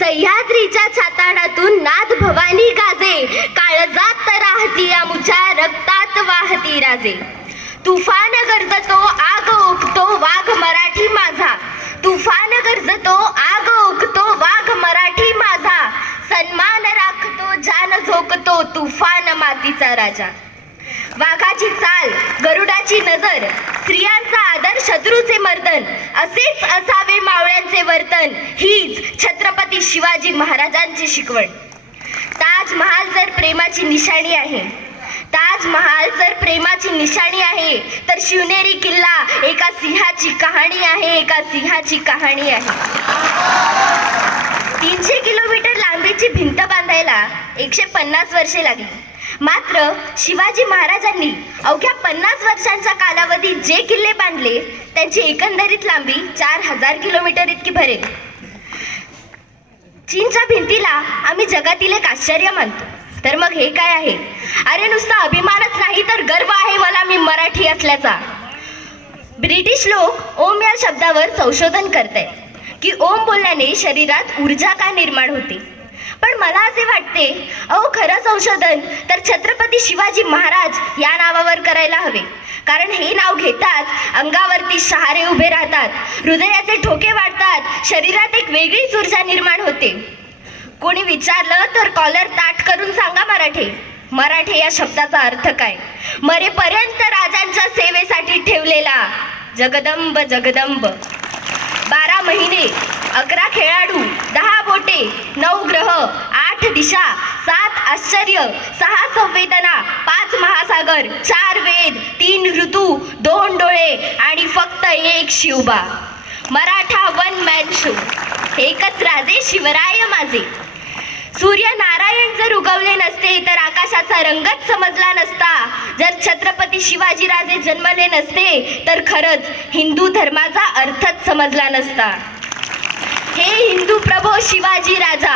सह्याद्रीच्या छाताडातून नाद भवानी गाजे, काळजात राहती आमुच्या रक्तात वाहती राजे. तुफान गरजतो आग ओकतो वाघ मराठी माझा, तुफान गरजतो आग ओकतो वाघ मराठी माझा, सन्मान राखतो जान झोकतो तुफान मातीचा राजा. वाघाची चाल गरुडाची नजर, स्त्रियांचा आदर शत्रूचे मर्दन, असेच असावे मावळ्यांचे वर्तन, हीच छत्रपती शिवाजी महाराजांची शिकवण. ताजमहाल जर प्रेमाची निशाणी आहे, ताजमहाल जर प्रेमाची निशाणी आहे, तर शिवनेरी किल्ला एका सिंहाची कहाणी आहे, एका सिंहाची कहाणी आहे. 300 किलोमीटर लांबीची भिंत बांधायला 150 वर्षे लागली. मात्र शिवाजी महाराजांनी अवघ्या 50 वर्षांच्या कालावधीत जे किल्ले बांधले त्यांची एकंदरीत लांबी 4000 किलोमीटर इतकी भरेल. चीनच्या भिंतीला आम्ही जगातील एक आश्चर्य मानतो, तर मग हे काय आहे? अरे नुसता अभिमानच नाही तर गर्व आहे मला मी मराठी असल्याचा. ब्रिटिश लोक ओम या शब्दावर संशोधन करतायत की ओम बोलल्याने शरीरात ऊर्जा का निर्माण होते. पण मला असे वाटते, अहो खरं संशोधन तर छत्रपती शिवाजी महाराज या नावावर करायला हवे. कारण हे नाव घेताच अंगावरती शहारे उभे राहतात, हृदयाचे ठोके वाढतात, शरीरात एक वेगळीच ऊर्जा निर्माण होते. कोणी विचारलं तर कॉलर ताठ करून सांगा मराठे. मराठे या शब्दाचा अर्थ काय? मरेपर्यंत राजांच्या सेवेसाठी ठेवलेला जगदंब जगदंब. 12 महिने, 11 खेळाडू, 10 बोटे, 9 ग्रह, 8 दिशा, 7 आश्चर्य, 6 संवेदना, 5 महासागर, 4 वेद, 3 ऋतू, 2 डोळे आणि फक्त एक Shivba. Maratha one man show. एकच राजे शिवराय माझे. सूर्य नारायण जर उगवले नसते तर आकाशाचा रंगच समजला नसता. जर छत्रपती शिवाजीराजे जन्मले नसते तर खरंच हिंदू धर्माचा अर्थच समजला नसता. हे हिंदू प्रभो शिवाजी राजा,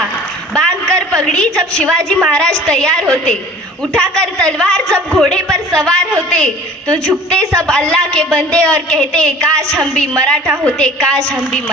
बांधकर पगड़ी जब शिवाजी महाराज तैयार होते, उठाकर तलवार जब घोड़े पर सवार होते, तो झुकते सब अल्लाह के बंदे और कहते काश हम भी मराठा होते, काश हम भी